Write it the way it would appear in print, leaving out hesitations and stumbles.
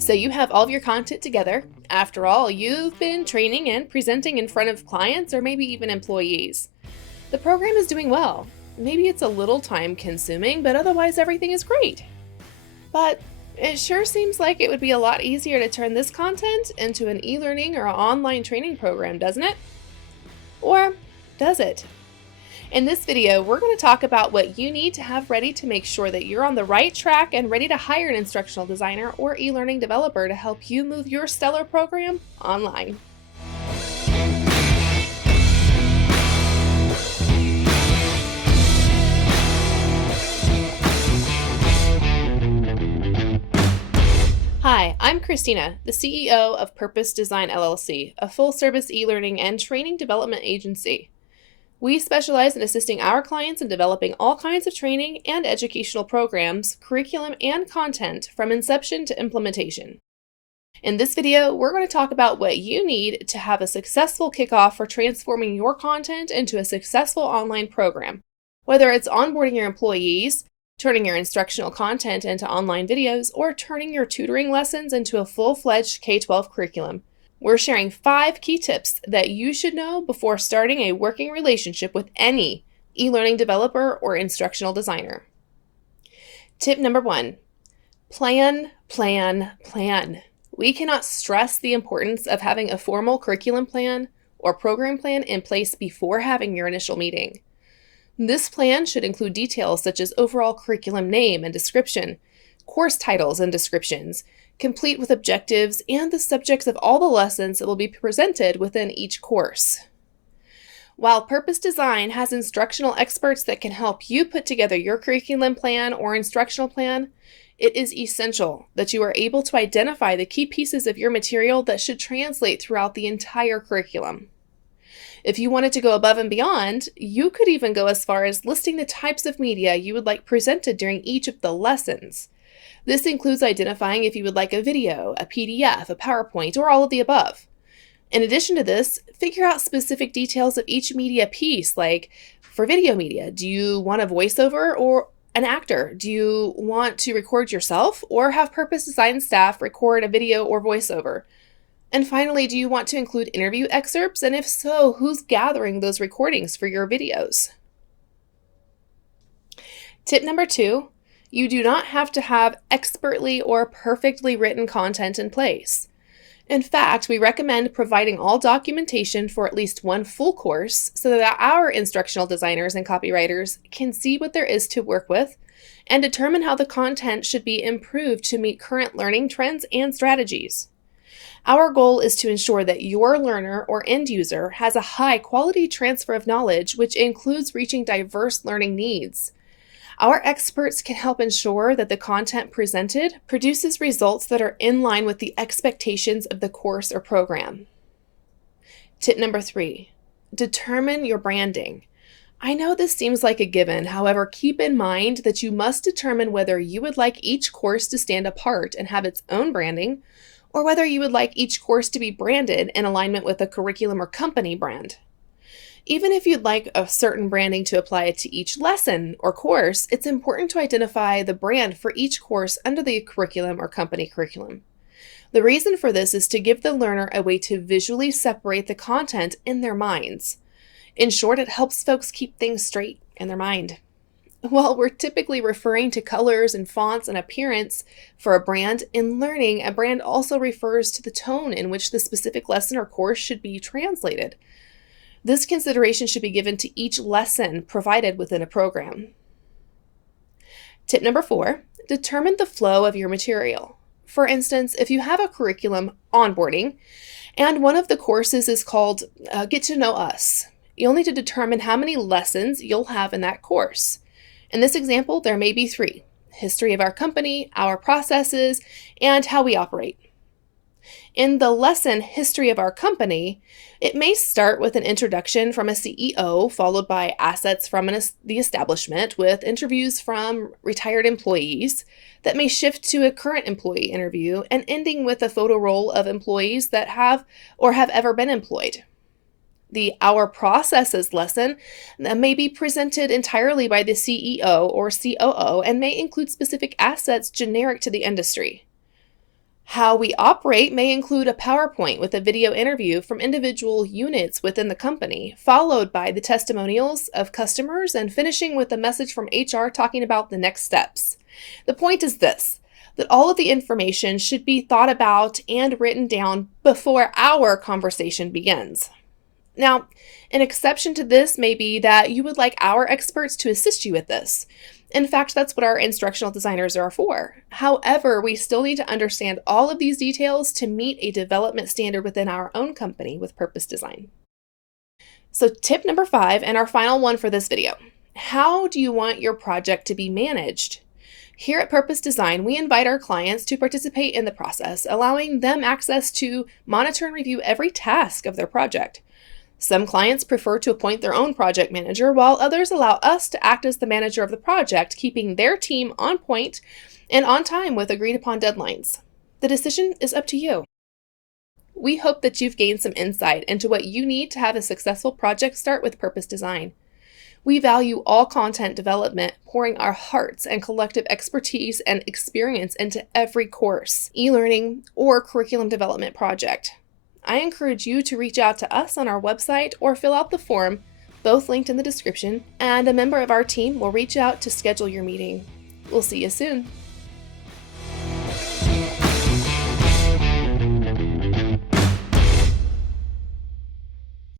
So you have all of your content together. After all, you've been training and presenting in front of clients or maybe even employees. The program is doing well. Maybe it's a little time consuming, but otherwise everything is great. But it sure seems like it would be a lot easier to turn this content into an e-learning or online training program, doesn't it? Or does it? In this video, we're going to talk about what you need to have ready to make sure that you're on the right track and ready to hire an instructional designer or e-learning developer to help you move your stellar program online. Hi, I'm Christina, the CEO of Purpose Design LLC, a full-service e-learning and training development agency. We specialize in assisting our clients in developing all kinds of training and educational programs, curriculum, and content from inception to implementation. In this video, we're going to talk about what you need to have a successful kickoff for transforming your content into a successful online program. Whether it's onboarding your employees, turning your instructional content into online videos, or turning your tutoring lessons into a full-fledged K-12 curriculum. We're sharing 5 key tips that you should know before starting a working relationship with any e-learning developer or instructional designer. Tip number 1, plan, plan, plan. We cannot stress the importance of having a formal curriculum plan or program plan in place before having your initial meeting. This plan should include details such as overall curriculum name and description, course titles and descriptions, complete with objectives and the subjects of all the lessons that will be presented within each course. While Purpose Design has instructional experts that can help you put together your curriculum plan or instructional plan, it is essential that you are able to identify the key pieces of your material that should translate throughout the entire curriculum. If you wanted to go above and beyond, you could even go as far as listing the types of media you would like presented during each of the lessons. This includes identifying if you would like a video, a PDF, a PowerPoint, or all of the above. In addition to this, figure out specific details of each media piece, like for video media, do you want a voiceover or an actor? Do you want to record yourself or have Purpose Design staff record a video or voiceover? And finally, do you want to include interview excerpts? And if so, who's gathering those recordings for your videos? Tip number 2, you do not have to have expertly or perfectly written content in place. In fact, we recommend providing all documentation for at least one full course so that our instructional designers and copywriters can see what there is to work with and determine how the content should be improved to meet current learning trends and strategies. Our goal is to ensure that your learner or end user has a high-quality transfer of knowledge, which includes reaching diverse learning needs. Our experts can help ensure that the content presented produces results that are in line with the expectations of the course or program. Tip number 3, determine your branding. I know this seems like a given, however, keep in mind that you must determine whether you would like each course to stand apart and have its own branding, or whether you would like each course to be branded in alignment with a curriculum or company brand. Even if you'd like a certain branding to apply to each lesson or course, it's important to identify the brand for each course under the curriculum or company curriculum. The reason for this is to give the learner a way to visually separate the content in their minds. In short, it helps folks keep things straight in their mind. While we're typically referring to colors and fonts and appearance for a brand, in learning, a brand also refers to the tone in which the specific lesson or course should be translated. This consideration should be given to each lesson provided within a program. Tip number 4, determine the flow of your material. For instance, if you have a curriculum, Onboarding, and one of the courses is called Get to Know Us, you'll need to determine how many lessons you'll have in that course. In this example, there may be 3, history of our company, our processes, and how we operate. In the lesson History of Our Company, it may start with an introduction from a CEO, followed by assets from the establishment with interviews from retired employees that may shift to a current employee interview and ending with a photo roll of employees that have or have ever been employed. The Our Processes lesson may be presented entirely by the CEO or COO and may include specific assets generic to the industry. How we operate may include a PowerPoint with a video interview from individual units within the company, followed by the testimonials of customers and finishing with a message from HR talking about the next steps. The point is this, that all of the information should be thought about and written down before our conversation begins. Now, an exception to this may be that you would like our experts to assist you with this. In fact, that's what our instructional designers are for. However, we still need to understand all of these details to meet a development standard within our own company with Purpose Design. So tip number 5, and our final one for this video. How do you want your project to be managed? Here at Purpose Design, we invite our clients to participate in the process, allowing them access to monitor and review every task of their project. Some clients prefer to appoint their own project manager, while others allow us to act as the manager of the project, keeping their team on point and on time with agreed upon deadlines. The decision is up to you. We hope that you've gained some insight into what you need to have a successful project start with Purpose Design. We value all content development, pouring our hearts and collective expertise and experience into every course, e-learning, or curriculum development project. I encourage you to reach out to us on our website or fill out the form, both linked in the description, and a member of our team will reach out to schedule your meeting. We'll see you soon.